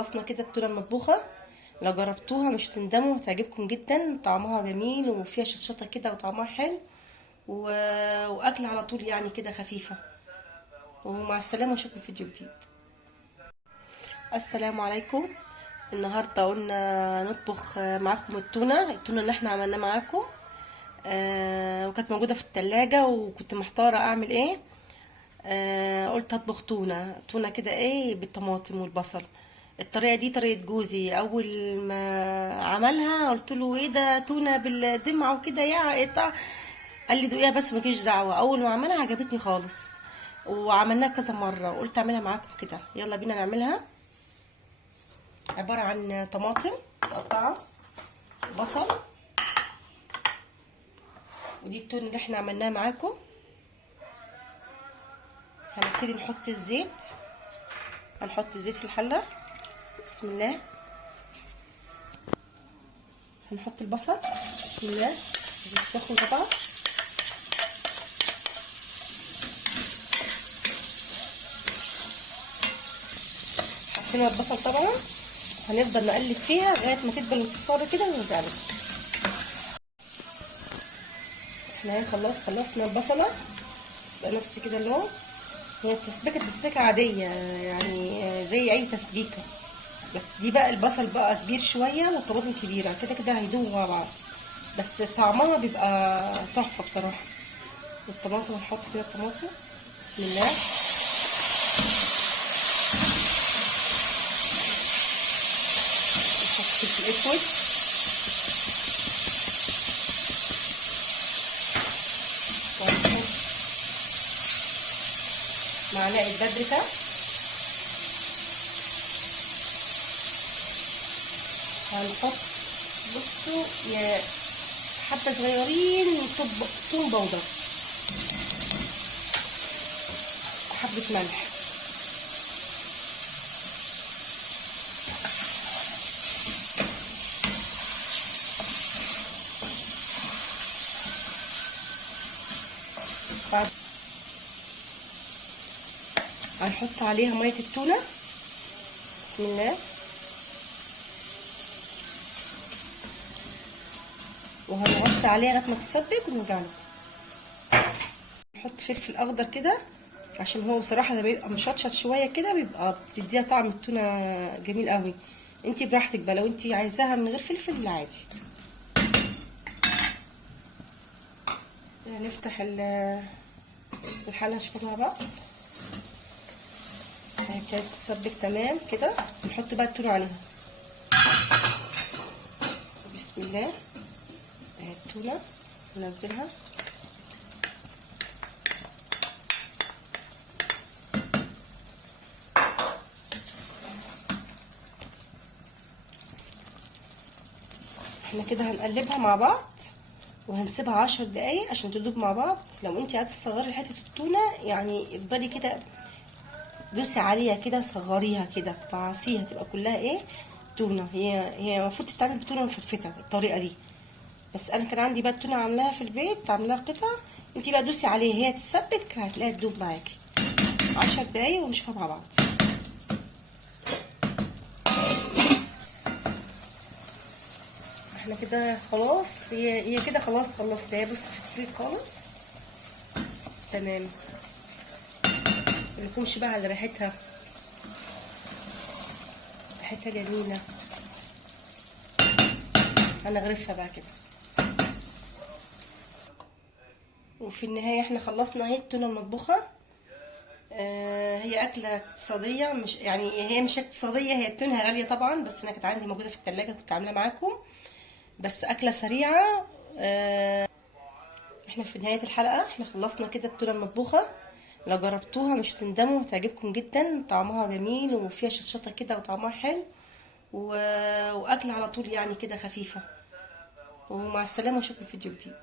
خلصنا كده التونه المطبوخه. لو جربتوها مش هتندموا، هتعجبكم جدا، طعمها جميل وفيها شطشطه كده وطعمها حلو واكل على طول يعني كده خفيفه. ومع السلامه واشوفكم في فيديو جديد. السلام عليكم. النهارده قلنا نطبخ معاكم التونه اللي احنا عملناه معاكم. وكانت موجوده في التلاجة وكنت محتاره اعمل ايه. قلت اطبخ تونه كده ايه بالطماطم والبصل. الطريقه دي طريقه جوزي، اول ما عملها قلت له ايه ده تونه بالدمعه وكده يا قطع. قال لي دوقيها بس مالكيش دعوه. اول ما عملها عجبتني خالص وعملناها كذا مره وقلت اعملها معاكم كده. يلا بينا نعملها. عباره عن طماطم متقطعه، بصل، ودي التونه اللي احنا عملناها معاكم. هنبتدي نحط الزيت. هنحط الزيت في الحله. بسم الله. هنحط البصل. بسم الله. زيت سخن طبعا. حطينا البصل طبعا. هنفضل نقلب فيها لغايه ما تدبل وتصفر كده ونرجع لها. احنا خلصنا البصله بقى نفس كده اللون. هي تسبيكه عاديه يعني زي اي تسبيكه، بس دي بقى البصل بقى كبير شويه والطماطم كبيره كده هيدوبوا مع بعض، بس طعمها بيبقى تحفه بصراحه. الطماطم هنحط كده الطماطم. بسم الله. نحط فلفل اسود. وهنحط معلقه بابريكا. هنحط بصوا يا حبه صغيرين توم بودر، حبه ملح. بعد هنحط عليها ميه التونه. بسم الله. وهنغطي عليها لغايه ما تتسبك ونرجع لها. نحط فلفل اخضر كده عشان هو بصراحه لما بيبقى مشطشط شويه كده بيبقى بتديها طعم التونه جميل قوي. انتي براحتك بقى، لو انتي عايزاها من غير فلفل عادي. نفتح الحله نشوفها مع بعض. اهي كانت تتسبك تمام كده. نحط بقى التونه عليها. بسم الله. اهي التونه ننزلها. احنا كده هنقلبها مع بعض وهنسيبها 10 دقايق عشان تدوب مع بعض. لو انت عايزه تصغري حته التونه يعني افضلي كده دوسي عليها كده، صغريها كده، تعصيها تبقى كلها ايه تونه. هي المفروض تتعمل بتونه مفتفته الطريقه دي، بس انا كان عندي بقى التونه عاملاها في البيت، عاملاها قطع. انت بقى دوسي عليها هي تتسبك هتلاقيها تدوب معاكي. 10 دقايق ونشوفها مع بعض. احنا كده خلاص. هي كده خلاص خلصت. هي بصي فلفلت خالص تمام. ملكمش بقى على ريحتها جميله. هنغرفها بقى كده. وفي النهايه احنا خلصنا اهي التونه المطبوخه. هي اكله اقتصاديه، مش يعني هي مش اقتصاديه، هي التونه غاليه طبعا، بس انا كانت عندي موجوده في التلاجة كنت عاملاها معاكم، بس اكله سريعه. احنا في نهايه الحلقه احنا خلصنا كده التونه المطبوخه. لو جربتوها مش هتندموا، هتعجبكم جدا، طعمها جميل وفيها شطشطه كده وطعمها حلو واكل على طول يعني كده خفيفه. ومع السلامه واشوفكم في فيديو جديد.